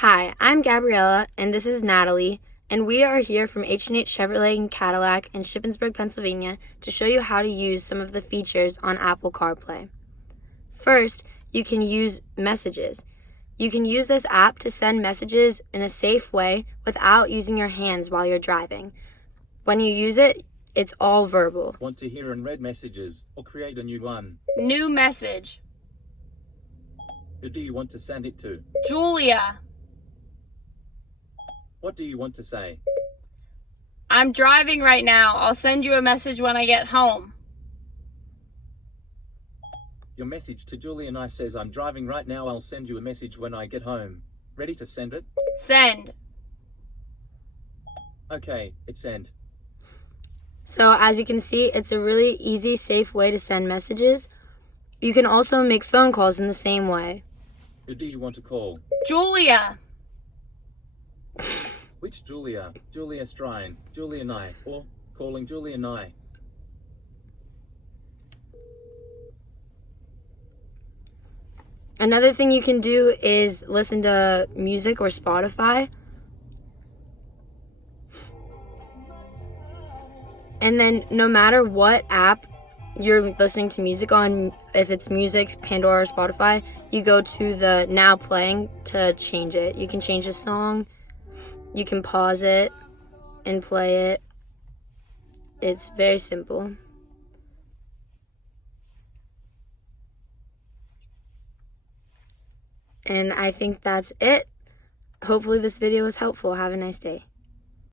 Hi, I'm Gabriella, and this is Natalie, and we are here from H&H Chevrolet Cadillac in Shippensburg, Pennsylvania, to show you how to use some of the features on Apple CarPlay. First, you can use messages. You can use this app to send messages in a safe way without using your hands while you're driving. When you use it, it's all verbal. Want to hear and read messages or create a new one? New message. Who do you want to send it to? Julia. What do you want to say? I'm driving right now. I'll send you a message when I get home. Your message to Julie and I says, I'm driving right now. I'll send you a message when I get home. Ready to send it? Send. Okay, it's sent. So as you can see, it's a really easy, safe way to send messages. You can also make phone calls in the same way. Who do you want to call? Julia. Which Julia? Julia Strine, Julie and I, or calling Julie and I. Another thing you can do is listen to music or Spotify. And then no matter what app you're listening to music on, if it's music, Pandora, or Spotify, you go to the now playing to change it. You can change the song. You can pause it and play it. It's very simple. And I think that's it. Hopefully this video was helpful. Have a nice day.